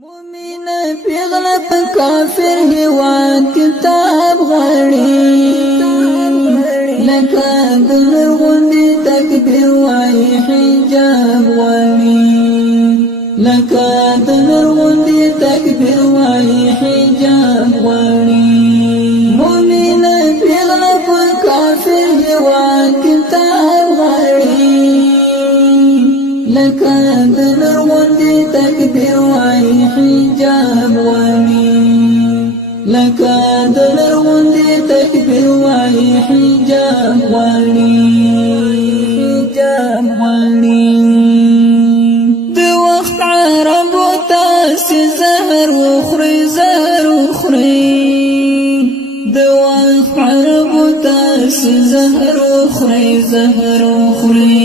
مومن پیغله په کافر هیواد کتاب غړي لکه د غوندې تکبیر وای حجاب غړي لکه د غوندې تکبیر وای حجاب غړي مومن پیغله په کافر هیواد کتاب غړي لکه د غوندې تکبیر وای حجاب غړي لکه د غوندې تکبیر وای حجاب غړي حجاب غړي د وخت عربو تاسې زهر وخورئ زهر وخورئ د وخت عربو تاسې زهر وخورئ زهر وخورئ